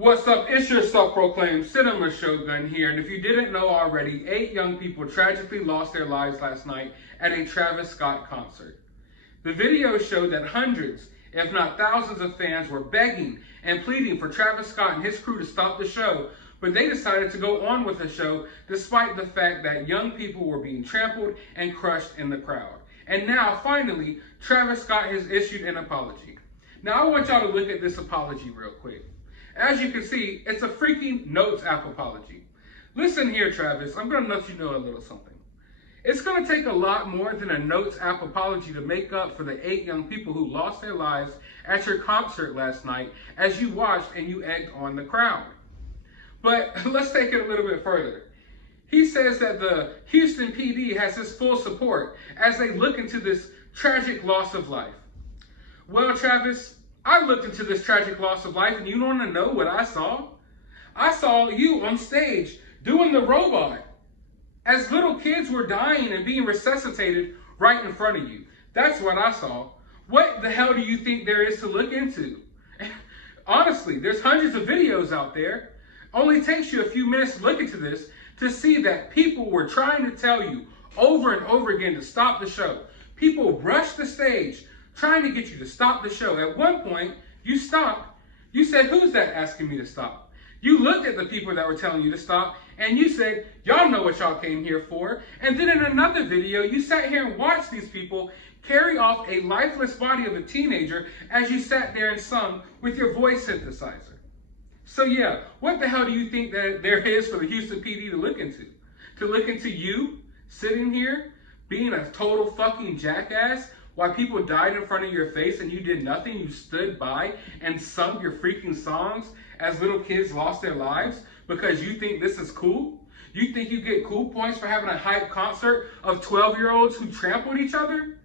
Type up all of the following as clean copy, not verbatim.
What's up? It's your self-proclaimed cinema shogun here, and if you didn't know already, 8 young people tragically lost their lives last night at a Travis Scott concert. The video showed that hundreds, if not thousands of fans were begging and pleading for Travis Scott and his crew to stop the show, but they decided to go on with the show despite the fact that young people were being trampled and crushed in the crowd. And now, finally, Travis Scott has issued an apology. Now, I want y'all to look at this apology real quick. As you can see, it's a freaking Notes app apology. Listen here, Travis, I'm going to let you know a little something. It's going to take a lot more than a Notes app apology to make up for the 8 young people who lost their lives at your concert last night as you watched and you egged on the crowd. But let's take it a little bit further. He says that the Houston PD has his full support as they look into this tragic loss of life. Well, Travis, I looked into this tragic loss of life, and you want to know what I saw? I saw you on stage doing the robot as little kids were dying and being resuscitated right in front of you. That's what I saw. What the hell do you think there is to look into? Honestly, there's hundreds of videos out there. Only takes you a few minutes to look into this to see that people were trying to tell you over and over again to stop the show. People rushed the stage trying to get you to stop the show. At one point, you stopped. You said, "Who's that asking me to stop?" You looked at the people that were telling you to stop, and you said, "Y'all know what y'all came here for." And then in another video, you sat here and watched these people carry off a lifeless body of a teenager as you sat there and sung with your voice synthesizer. So yeah, what the hell do you think that there is for the Houston PD to look into? To look into you sitting here being a total fucking jackass while people died in front of your face and you did nothing? You stood by and sung your freaking songs as little kids lost their lives because you think this is cool? You think you get cool points for having a hype concert of 12-year-olds who trampled each other?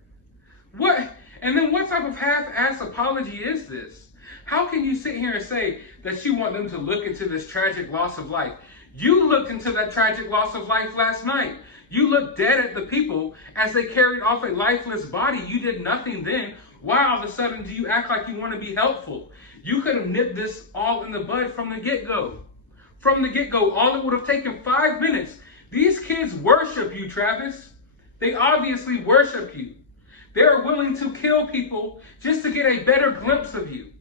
What? And then what type of half-ass apology is this? How can you sit here and say that you want them to look into this tragic loss of life? You looked into that tragic loss of life last night. You looked dead at the people as they carried off a lifeless body. You did nothing then. Why all of a sudden do you act like you want to be helpful? You could have nipped this all in the bud from the get-go. From the get-go, all it would have taken 5 minutes. These kids worship you, Travis. They obviously worship you. They're willing to kill people just to get a better glimpse of you.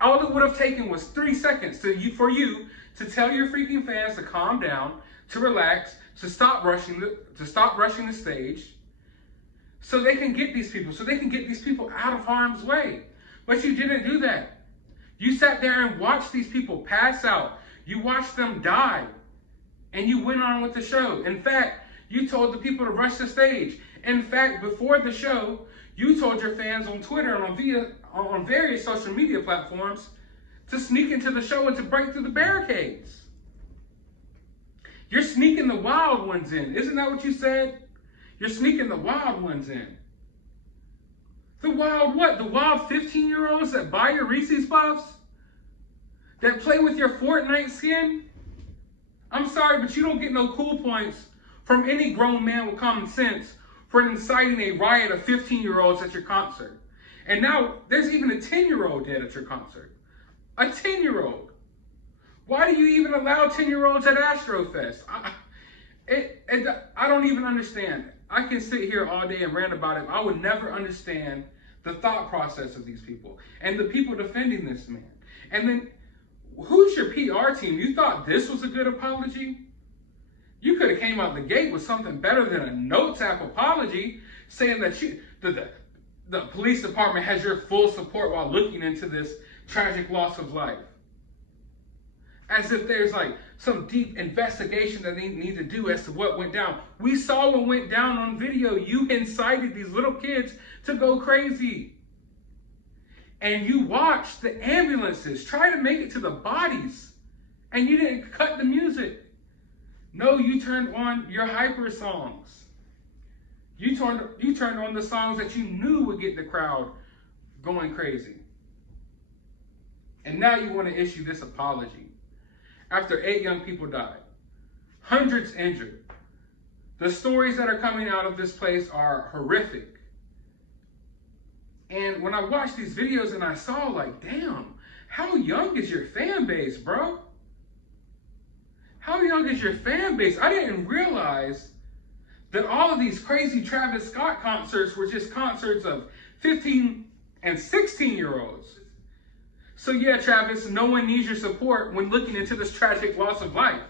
All it would have taken was 3 seconds for you to tell your freaking fans to calm down, to relax, to stop rushing the stage, so they can get these people, out of harm's way. But you didn't do that. You sat there and watched these people pass out. You watched them die, and you went on with the show. In fact, you told the people to rush the stage. In fact, before the show, you told your fans on Twitter and on various social media platforms to sneak into the show and to break through the barricades. You're sneaking the wild ones in. Isn't that what you said? You're sneaking the wild ones in. The wild what? The wild 15-year-olds that buy your Reese's Puffs? That play with your Fortnite skin? I'm sorry, but you don't get no cool points from any grown man with common sense for inciting a riot of 15-year-olds at your concert. And now there's even a 10-year-old dead at your concert. A 10-year-old. Why do you even allow 10-year-olds at Astrofest? I don't even understand. I can sit here all day and rant about it. I would never understand the thought process of these people and the people defending this man. And then, who's your PR team? You thought this was a good apology? You could have came out the gate with something better than a Notes app apology, saying that the police department has your full support while looking into this tragic loss of life. As if there's like some deep investigation that they need to do as to what went down. We saw what went down on video. You incited these little kids to go crazy. And you watched the ambulances try to make it to the bodies. And you didn't cut the music. No, you turned on your hyper songs. You turned on the songs that you knew would get the crowd going crazy. And now you want to issue this apology. After 8 young people died, hundreds injured. The stories that are coming out of this place are horrific. And when I watched these videos and I saw, like, damn, How young is your fan base, bro? How young is your fan base? I didn't realize that all of these crazy Travis Scott concerts were just concerts of 15 and 16-year-olds. So yeah, Travis, no one needs your support when looking into this tragic loss of life.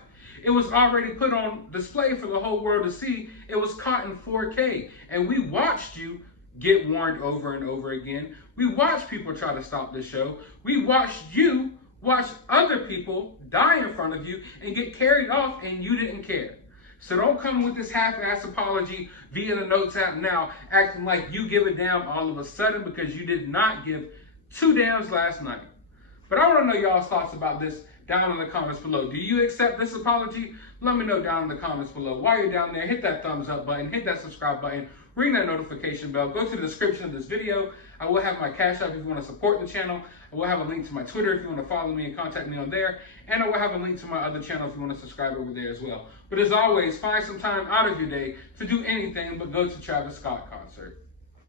It was already put on display for the whole world to see. It was caught in 4K. And we watched you get warned over and over again. We watched people try to stop this show. We watched you watch other people die in front of you and get carried off, and you didn't care. So don't come with this half-ass apology via the Notes app now, acting like you give a damn all of a sudden, because you did not give two damns last night. But I want to know y'all's thoughts about this down in the comments below. Do you accept this apology? Let me know down in the comments below. While you're down there, hit that thumbs up button, hit that subscribe button, ring that notification bell, go to the description of this video. I will have my Cash App if you want to support the channel. I will have a link to my Twitter if you want to follow me and contact me on there. And I will have a link to my other channel if you want to subscribe over there as well. But as always, find some time out of your day to do anything but go to Travis Scott concert.